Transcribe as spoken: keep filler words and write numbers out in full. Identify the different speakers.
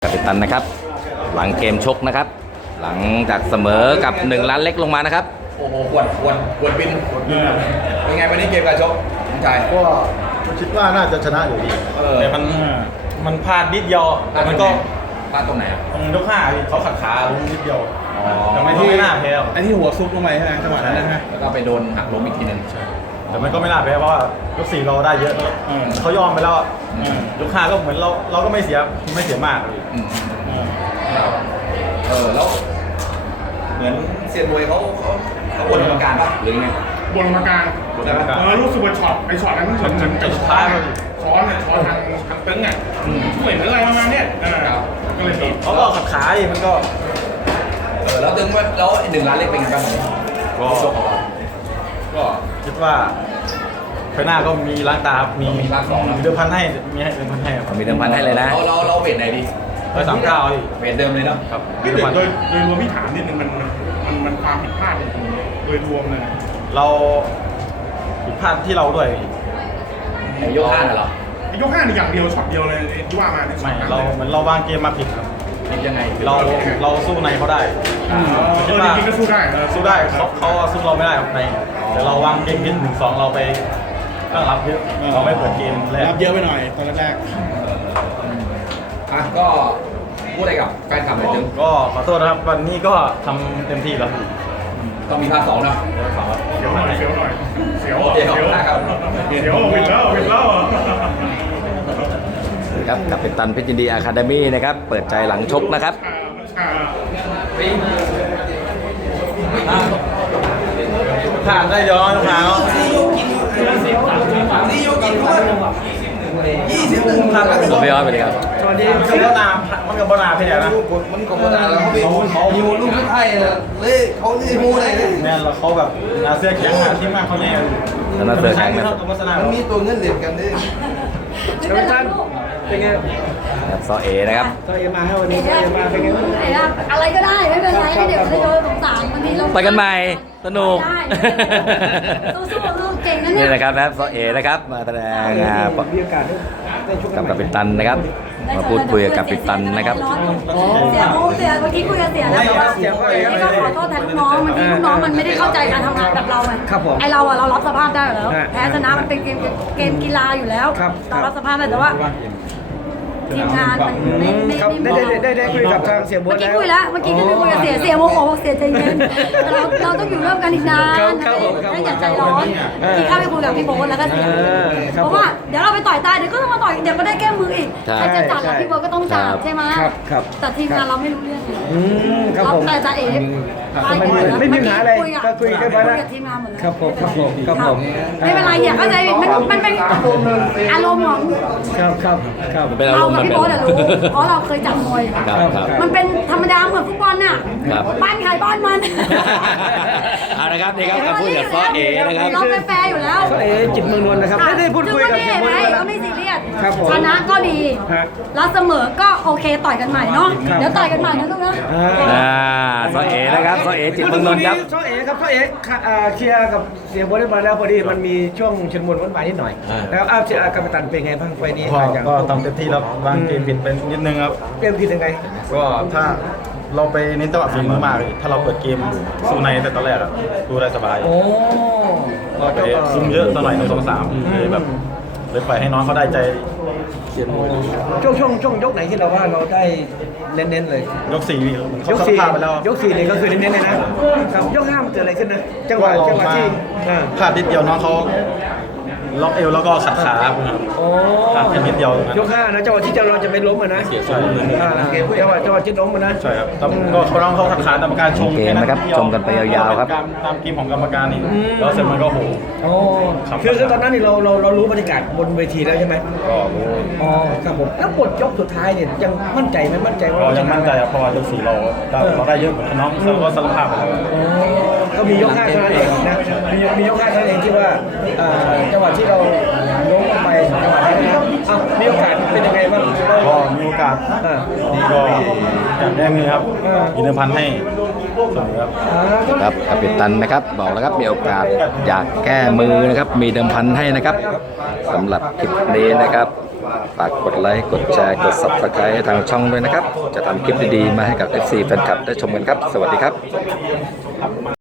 Speaker 1: กัปตันนะครับหลังเกมชกนะครับหลังจากเสมอกับหนึ่งล้านเล็กลงมานะครับ
Speaker 2: โอ้โหขวดขวดขวดบินเป็นไงวันนี้เกมการชกน้องชาย
Speaker 3: ก็คิดว่าน่าจะชนะอยู่ดี
Speaker 4: แต่มันมันพลาดนิดเดียวมันก็
Speaker 2: พลาดตรงไหน
Speaker 4: ตรงยกห้าเขาขัดขาลงนิดเดียวแต่ไม่ที่ไม่น่าแพ้
Speaker 3: ไอ้ที่หัวซุกลงไปใช่ไหมจังหวะนั้นนะฮะ
Speaker 2: แล้วก็ไปโดนหักล้มอีกทีนึง
Speaker 4: แต่มันก็ไม่น่าแพ้เพราะว่ายกสี่เราได้เยอะเขายอมไปแล้วยกห้าก็เหมือนเราเราก็ไม่เสียไม่เสียมาก
Speaker 2: เออแล้วเหมือนเซียนมวยเขาเขาเขาบนกรรมการป่ะหรือไง
Speaker 5: บนกรรมการเออรู้สึกว่าช็อตไอช็อตนั้นช็อตนั้น
Speaker 4: สุดท้ายเลย
Speaker 5: ช้อนช้อนทางทางตึ้งอ่ะเหมือนอะไรประมาณเนี้ยก็เลยที
Speaker 4: เขาก็ขัดขาอีกมันก็
Speaker 2: เออแล้วตึ้งว่าแล้วหนึ่งล้านเล็กเป็นไงบ้าง
Speaker 4: ก็ก็คิดว่าไปหน้าก็มีล้างตามี
Speaker 2: มีล้างสอง
Speaker 4: มีเดิมพันให้มีให้เดิมพันให้
Speaker 1: มีเดิมพันให้เลยนะ
Speaker 2: เราเราเราเวทไหนดี
Speaker 4: ร้อยสามเก้า
Speaker 2: เวทเดิมเลยเนาะ
Speaker 4: ครับ
Speaker 5: โดยโดยโดยรวมที่ถามนิดนึงมันมันมันความผิดพลาดโดยรวมเลย
Speaker 4: เราผิดพลาดที่เราด้วย
Speaker 2: ยกห้าเหร
Speaker 5: อยกห้านี่อย่างเดียวช็อตเดียวเลยที่ว่ามา
Speaker 4: ไม่เราเหมือนเราวางเกมมาผิดครับ
Speaker 2: ผิดยังไง
Speaker 4: เราเราสู้ในเขาได้
Speaker 5: คิดว่าจริงก็สู้ได้
Speaker 4: สู้ได้เขาเขาสู้เราไม่ได้ในแต่เราวางเกมผิดหนึ่งสองเราไปตั้งรับเยอะเราไม่เปิดเกมแรก
Speaker 3: รับเยอะไปหน่อยตอนแรก
Speaker 2: อ่ะก็พูดอะไรกับแฟนคลับหน่อยนึง
Speaker 4: ก็ขอโทษนะครับวันนี้ก็ทำเต็มที่แล้ว
Speaker 2: ต้องมีภาคสองนะ
Speaker 5: เสียวหน่อยเสียวหน่อยเสียว
Speaker 2: เสียวนะครับ
Speaker 5: เสียววินแล้ววินแล้ว
Speaker 1: ครับกัปตันเพชรยินดีอะคาเดมี่นะครับเปิดใจหลังชกนะครับ
Speaker 4: ผ่านได้ย้อนผ่าน
Speaker 1: ผมไม่ย้อนไปเลยครับ
Speaker 4: ตอนนี้มันก็นามันก็บนาเพลียนะ
Speaker 2: มันก็บนาแล้วเขาเขาอยู่ลูกไทยเลยเขาที่มูอะไรเลย
Speaker 4: เนี่ยเราเขาแบบนาเสื้อแข็งหาที่มากเขาเนี่ย
Speaker 1: นาเสื้อแข็งนะ
Speaker 2: มันมีตัวเงินเหรียญกันด้วย
Speaker 3: เจ้าท่านเป็นไง
Speaker 1: ซอเอนะครับ
Speaker 3: ซอเอมาให้วันนี้ซอเอมาเป็นไง
Speaker 6: อะไรก็ได้ไม่เป็นไรให้เด็กไม่โดนสงสารบางทีเรา
Speaker 1: ไปกันใหม่สนุก
Speaker 6: สู้ๆลูกเก่งนะเนี่ย
Speaker 1: นี่นะครับนะครับซอเอนะครับมาแสดงกับกัปตันนะครับมาพูดคุยกับกัปตันนะครับ
Speaker 6: เสียมูเสียเมื่อกี้คุยกับเสียแล้วว่านี่ก็ขอโทษแทนลูกน้องบางทีลูกน้องมันไม่ได้เข้าใจการทำงานแบบเราไงไอเราอะเรารับสภาพได้อยู่แล้วแพ้ชนะมันเป็นเกมเกมกีฬาอยู่แล้วเรารับสภาพได้แต่ว่าทีมงานมันไม่ไม่
Speaker 3: ได้ได้ได้คุยกับทางเสียบัว
Speaker 6: แล้วเมื่อกี้คุยแล้วเมื่อกี้ก็คุยกับเสียเสียโมโหบอกเสียใจเย็นเราเราต้องอยู่ร่วมกันอีกนานไม่อย่าใจร้อนที่ข้าไปคุยกับพี่โบ๊ทแล้วก็เสียเพราะว่าเดี๋ยวเราไปต่อยตายเดี๋ยวก็ต้องมาต่อยเดี๋ยวก็ได้แก้มืออีกถ้าจะจัดพี่โบ๊ทก็ต้องจัดใช่ไหมแต่ทีมงานเราไม่รู้เรื่องเราแต่จะเอฟ
Speaker 3: ไม่มีปัญหาอะไรก็คุยกันไปแล้ว
Speaker 6: ทีมงานหมดแล้ว
Speaker 3: ครับผมครับผมครับผม
Speaker 6: ไม่เป็นไรอย่าเข้าใจมันมันเป็นอารมณ์ของ
Speaker 3: ครับครับครับ
Speaker 6: เรากับพี่โบ๊ทอะรู้เพราะเราเคยจับมวยมันเป็นธรรมดาเหมือนฟุตบอลน่ะบ้านใครบ้านมัน
Speaker 1: เอาละครับนี่ครับพูดกับซอเอนะครับ
Speaker 6: เราเป็นแฟร์อยู่แล้ว
Speaker 3: ซอเอจิตเมืองนนท์นะครับได้พูดคุยกับเสียโบ๊ท
Speaker 6: เราไม่ซีเรียสชนะก็ดีแล้วเสมอก็โอเคต่อยกันใหม่เนาะเดี๋ยวต่อยกันใหม่นะลูกนะ
Speaker 1: อ่าซอเอนะครับซอเอจิตเมืองนนท์ครับ
Speaker 3: ซอเอครับซอเอเคลียร์กับเสียโบ๊ทได้มาแล้วพอดีมันมีช่วงชนวนวุ่นวายนิดหน่อยแล้วอ้าวกัปตันเป็นไงบ้างไฟนี้
Speaker 4: ก็ทำเต็มที่แล้วบางเกมผิดเป็นนิดนึงครับ
Speaker 3: เกมผิดยังไง
Speaker 4: ก็ถ้าเราไปเน้นจังหวะฝีมือมากถ้าเราเปิดเกมสู้ในแต่ตอนแรกอะดูได้สบายโอ้ก็ไปซุ่มเยอะตอนหน่อยหนึ่งสองสามเลยแบบเลยปล่อยให้น้องเขาได้ใจเขียนมวย
Speaker 3: ช่วงช่วงช่วงยกไหนที่เราว่าเราได้เน้นๆเลย
Speaker 4: ยกสี่
Speaker 3: ยกสี่ไปแล้วยกสี่นี่ก็คือเน้นๆเลยนะครับยกห้ามันเกิดอะไรขึ้นนะจังหวะจังหวะที่
Speaker 4: พลาดนิดเดียวน้องเขาล็อกเอวแล้วก็ขัดขาครับ
Speaker 3: โอ้
Speaker 4: แค่นิดเดียวย
Speaker 3: กห้านะจังหวะที่เราจะไปล้มอะนะ
Speaker 4: ใช่
Speaker 3: จังหวะจังหวะที่ล้มอะนะ
Speaker 4: ใช่ครับก็เขาต้องเขาขัดขากรรมการชม
Speaker 1: เกมนะครับชมกันไปยาวๆครับ
Speaker 4: ตามเกมของกรรมการนี่แล้วเสร็จมันก็โห
Speaker 3: โอ้คือคือตอนนั้นนี่เราเราเรารู้บรรยากาศบนเวทีแล้วใช่ไหม
Speaker 4: ก็รู้
Speaker 3: อ๋อครับผมแล้วบทยกสุดท้ายเนี่ยยังมั่นใจไหมมั่นใจว่า
Speaker 4: เรายังมั่นใจเพราะว่ายกสี่เราเราได้เยอะน้องเขาก็สารภาพไปแล้ว
Speaker 3: ก็มียกห้าเท่านั้นเองนะมีมียกห้าเท่านั้นเองที่ว่าจังหวะที่เราล้มลงไปจังหวะนี้นะครับมีโอกาสเป็นยังไงบ้าง
Speaker 4: ก็มีโอกาสนี่ก็อยากได้มือครับยินดีพันให้
Speaker 1: ครับกัปตันนะครับบอกแล้วครับมีโอกาสอยากแก้มือนะครับมีเดิมพันให้นะครับสำหรับคลิปนี้นะครับฝากกดไลค์กดแชร์กด ซับสไครบ์ ให้ทางช่องด้วยนะครับจะทำคลิปดีๆมาให้กับ เอฟ ซี แฟนคลับได้ชมกันครับสวัสดีครับ